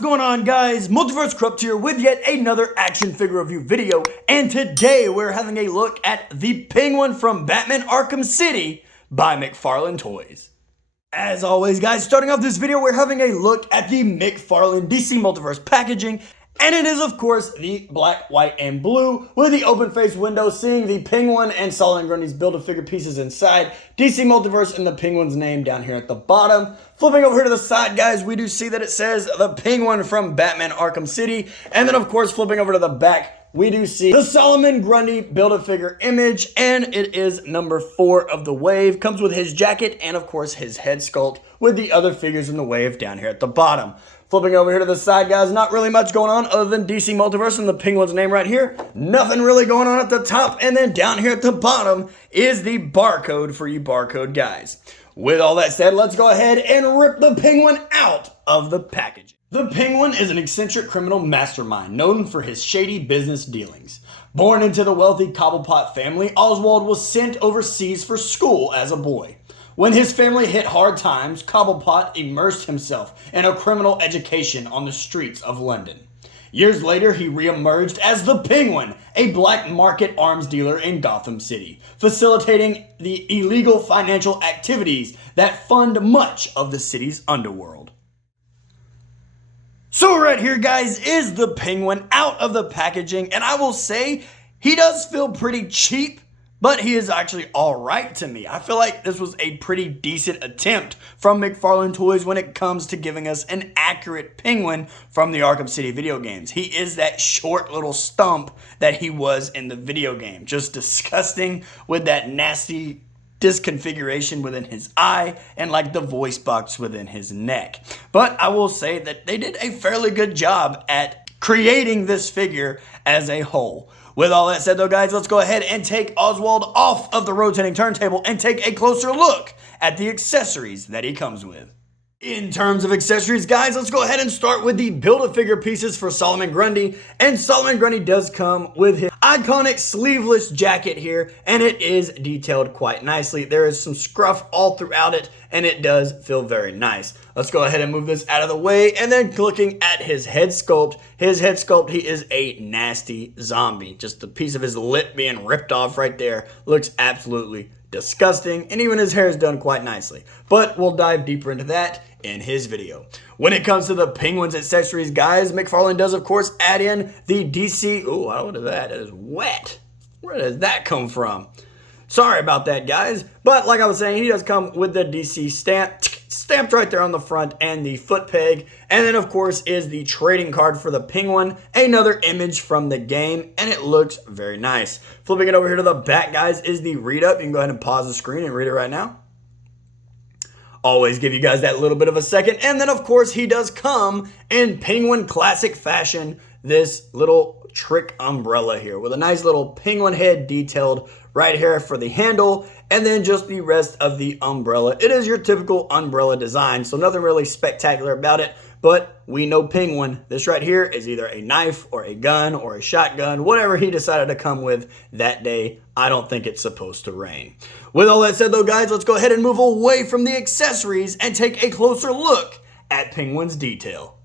going on, guys? Multiverse Corrupt here with yet another action figure review video, and today we're having a look at the Penguin from Batman Arkham City by Mcfarlane Toys. As always, guys, starting off this video, we're having a look at the Mcfarlane DC Multiverse packaging, and it is, of course, the black, white, and blue with the open face window, seeing the Penguin and Solomon Grundy's Build-A-Figure pieces inside, DC Multiverse, and the Penguin's name down here at the bottom. Flipping over here to the side, guys, we do see that it says the Penguin from Batman Arkham City, and then, of course, flipping over to the back, we do see the Solomon Grundy Build-A-Figure image, and it is number 4 of the wave. Comes with his jacket and, of course, his head sculpt with the other figures in the wave down here at the bottom. Flipping over here to the side, guys, not really much going on other than DC Multiverse and the Penguin's name right here. Nothing really going on at the top, and then down here at the bottom is the barcode for you barcode guys. With all that said, let's go ahead and rip the Penguin out of the package. The Penguin is an eccentric criminal mastermind known for his shady business dealings. Born into the wealthy Cobblepot family, Oswald was sent overseas for school as a boy. When his family hit hard times, Cobblepot immersed himself in a criminal education on the streets of London. Years later, he re-emerged as the Penguin, a black market arms dealer in Gotham City, facilitating the illegal financial activities that fund much of the city's underworld. So right here, guys, is the Penguin out of the packaging, and I will say he does feel pretty cheap, but he is actually alright to me. I feel like this was a pretty decent attempt from Mcfarlane Toys when it comes to giving us an accurate Penguin from the Arkham City video games. He is that short little stump that he was in the video game. Just disgusting with that nasty disconfiguration within his eye and like the voice box within his neck. But I will say that they did a fairly good job at creating this figure as a whole. With all that said, though, guys, let's go ahead and take Oswald off of the rotating turntable and take a closer look at the accessories that he comes with. In terms of accessories, guys, let's go ahead and start with the Build-A-Figure pieces for Solomon Grundy. And Solomon Grundy does come with his iconic sleeveless jacket here, and it is detailed quite nicely. There is some scruff all throughout it, and it does feel very nice. Let's go ahead and move this out of the way, and then looking at his head sculpt. His head sculpt, he is a nasty zombie. Just a piece of his lip being ripped off right there. Looks absolutely disgusting, and even his hair is done quite nicely. But we'll dive deeper into that in his video. When it comes to the Penguin's accessories, guys, Mcfarlane does, of course, add in the DC... Oh, what is that? It is wet. Where does that come from? Sorry about that, guys. But like I was saying, he does come with the DC stamp, stamped right there on the front, and the foot peg. And then, of course, is the trading card for the Penguin, another image from the game, and it looks very nice. Flipping it over here to the back, guys, is the read-up. You can go ahead and pause the screen and read it right now. Always give you guys that little bit of a second. And then, of course, he does come in Penguin classic fashion, this little trick umbrella here with a nice little penguin head detailed right here for the handle, and then just the rest of the umbrella. It is your typical umbrella design, so nothing really spectacular about it, but we know Penguin. This right here is either a knife or a gun or a shotgun, whatever he decided to come with that day. I don't think it's supposed to rain. With all that said, though, guys, let's go ahead and move away from the accessories and take a closer look at Penguin's detail.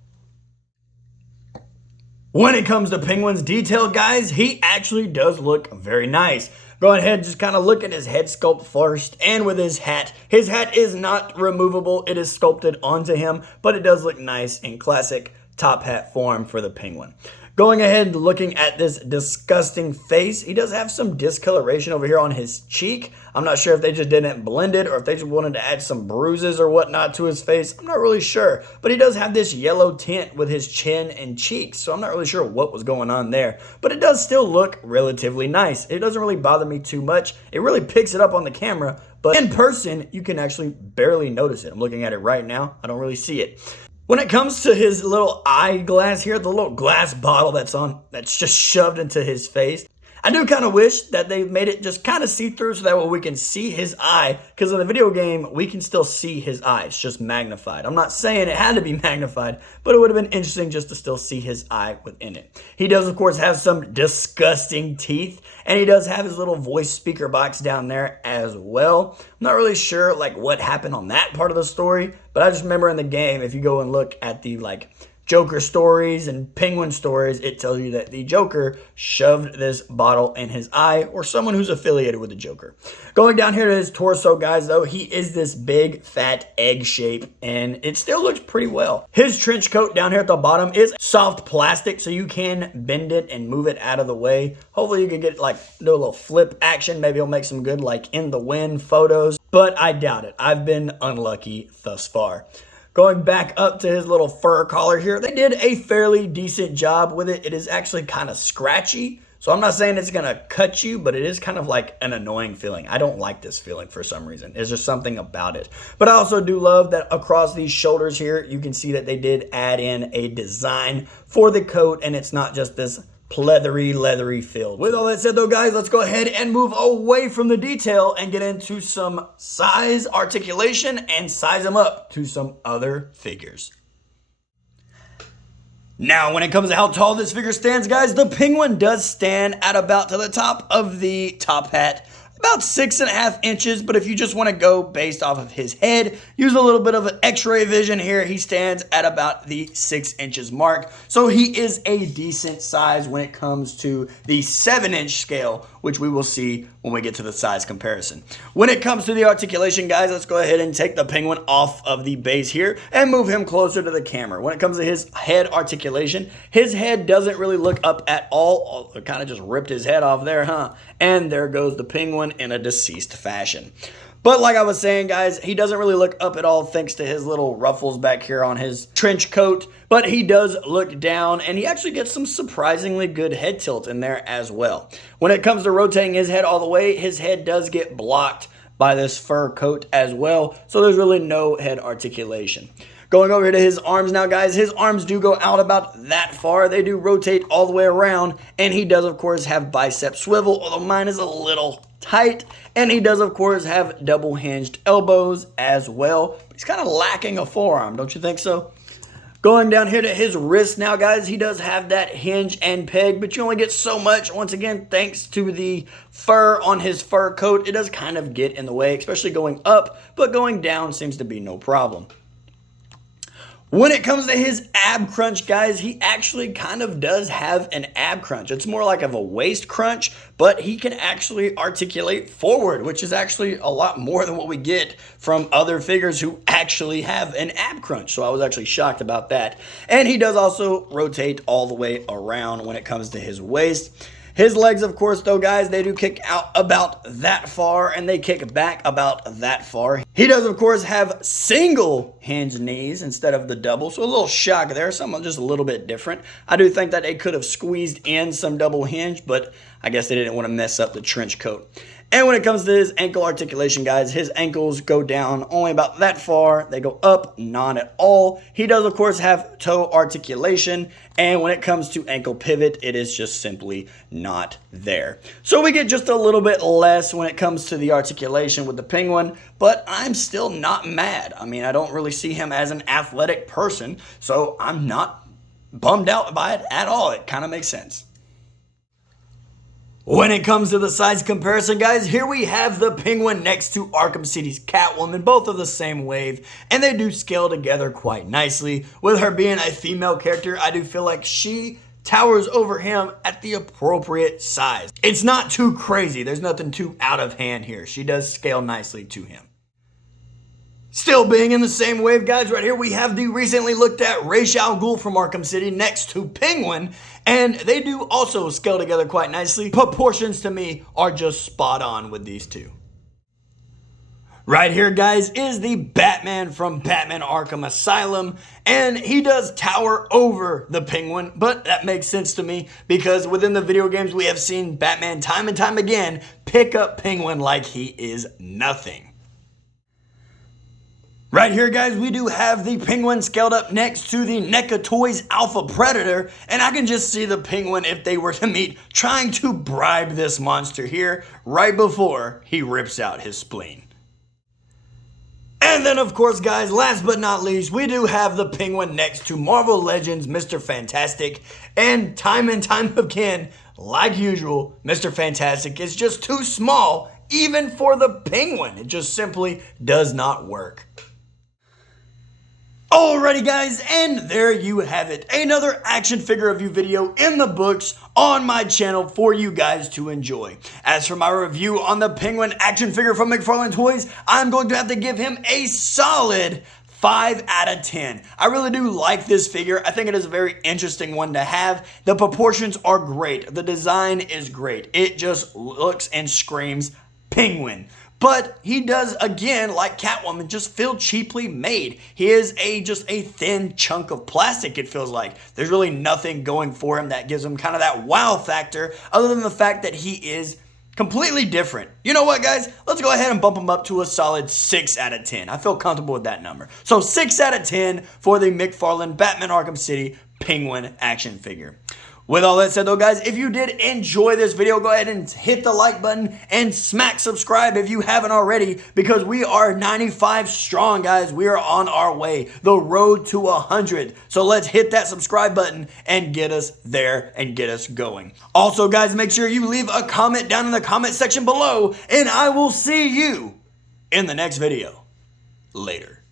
When it comes to Penguin's detail, guys, he actually does look very nice. Go ahead and just kind of look at his head sculpt first, and with his hat. His hat is not removable. It is sculpted onto him, but it does look nice in classic top hat form for the Penguin. Going ahead and looking at this disgusting face, he does have some discoloration over here on his cheek. I'm not sure if they just didn't blend it or if they just wanted to add some bruises or whatnot to his face. I'm not really sure, but he does have this yellow tint with his chin and cheeks, so I'm not really sure what was going on there. But it does still look relatively nice. It doesn't really bother me too much. It really picks it up on the camera, but in person, you can actually barely notice it. I'm looking at it right now. I don't really see it. When it comes to his little eyeglass here, the little glass bottle that's just shoved into his face, I do kind of wish that they made it just kind of see-through so that way we can see his eye, because in the video game, we can still see his eye. It's just magnified. I'm not saying it had to be magnified, but it would have been interesting just to still see his eye within it. He does, of course, have some disgusting teeth, and he does have his little voice speaker box down there as well. I'm not really sure like what happened on that part of the story, but I just remember in the game, if you go and look at the Joker stories and Penguin stories, it tells you that the Joker shoved this bottle in his eye, or someone who's affiliated with the Joker. Going down here to his torso, guys, though, he is this big, fat egg shape, and it still looks pretty well. His trench coat down here at the bottom is soft plastic, so you can bend it and move it out of the way. Hopefully you can get, like, do a little flip action. Maybe it'll make some good, like, in the wind photos, but I doubt it. I've been unlucky thus far. Going back up to his little fur collar here, they did a fairly decent job with it. It is actually kind of scratchy. So I'm not saying it's going to cut you, but it is kind of like an annoying feeling. I don't like this feeling for some reason. There's just something about it. But I also do love that across these shoulders here, you can see that they did add in a design for the coat, and it's not just this leathery feel. With all that said though, guys, let's go ahead and move away from the detail and get into some size, articulation, and size them up to some other figures. Now, when it comes to how tall this figure stands, guys, the Penguin does stand at about to the top of the top hat, about 6.5 inches, but if you just want to go based off of his head, use a little bit of an x-ray vision here, he stands at about the 6 inches mark. So he is a decent size when it comes to the 7-inch scale, which we will see when we get to the size comparison. When it comes to the articulation, guys, let's go ahead and take the Penguin off of the base here and move him closer to the camera. When it comes to his head articulation, his head doesn't really look up at all. It kind of just ripped his head off there, huh? And there goes the Penguin in a deceased fashion. But like I was saying, guys, he doesn't really look up at all thanks to his little ruffles back here on his trench coat. But he does look down, and he actually gets some surprisingly good head tilt in there as well. When it comes to rotating his head all the way, his head does get blocked by this fur coat as well. So there's really no head articulation. Going over here to his arms now, guys, his arms do go out about that far. They do rotate all the way around, and he does, of course, have bicep swivel, although mine is a little tight. And he does, of course, have double hinged elbows as well. He's kind of lacking a forearm, don't you think so? Going down here to his wrist now, guys, he does have that hinge and peg, but you only get so much. Once again, thanks to the fur on his fur coat, it does kind of get in the way, especially going up, but going down seems to be no problem. When it comes to his ab crunch, guys, he actually kind of does have an ab crunch. It's more like of a waist crunch, but he can actually articulate forward, which is actually a lot more than what we get from other figures who actually have an ab crunch. So I was actually shocked about that. And he does also rotate all the way around when it comes to his waist. His legs, of course, though, guys, they do kick out about that far, and they kick back about that far. He does, of course, have single hinge knees instead of the double, so a little shock there, something just a little bit different. I do think that they could have squeezed in some double hinge, but I guess they didn't want to mess up the trench coat. And when it comes to his ankle articulation, guys, his ankles go down only about that far. They go up, not at all. He does, of course, have toe articulation. And when it comes to ankle pivot, it is just simply not there. So we get just a little bit less when it comes to the articulation with the Penguin, but I'm still not mad. I mean, I don't really see him as an athletic person, so I'm not bummed out by it at all. It kind of makes sense. When it comes to the size comparison, guys, here we have the Penguin next to Arkham City's Catwoman, both of the same wave, and they do scale together quite nicely. With her being a female character, I do feel like she towers over him at the appropriate size. It's not too crazy. There's nothing too out of hand here. She does scale nicely to him. Still being in the same wave, guys, right here we have the recently looked at Ra's al Ghul from Arkham City next to Penguin, and they do also scale together quite nicely. Proportions to me are just spot on with these two. Right here, guys, is the Batman from Batman Arkham Asylum, and he does tower over the Penguin, but that makes sense to me because within the video games we have seen Batman time and time again pick up Penguin like he is nothing. Right here, guys, we do have the Penguin scaled up next to the NECA Toys Alpha Predator, and I can just see the Penguin, if they were to meet, trying to bribe this monster here right before he rips out his spleen. And then, of course, guys, last but not least, we do have the Penguin next to Marvel Legends Mr. Fantastic, and time again, like usual, Mr. Fantastic is just too small, even for the Penguin. It just simply does not work. Alrighty guys, and there you have it. Another action figure review video in the books on my channel for you guys to enjoy. As for my review on the Penguin action figure from Mcfarlane Toys, I'm going to have to give him a solid 5 out of 10. I really do like this figure. I think it is a very interesting one to have. The proportions are great. The design is great. It just looks and screams Penguin. But he does, again, like Catwoman, just feel cheaply made. He is just a thin chunk of plastic, it feels like. There's really nothing going for him that gives him kind of that wow factor, other than the fact that he is completely different. You know what, guys? Let's go ahead and bump him up to a solid 6 out of 10. I feel comfortable with that number. So 6 out of 10 for the Mcfarlane Batman Arkham City Penguin action figure. With all that said though, guys, if you did enjoy this video, go ahead and hit the like button and smack subscribe if you haven't already, because we are 95 strong, guys. We are on our way, the road to 100. So let's hit that subscribe button and get us there and get us going. Also, guys, make sure you leave a comment down in the comment section below, and I will see you in the next video. Later.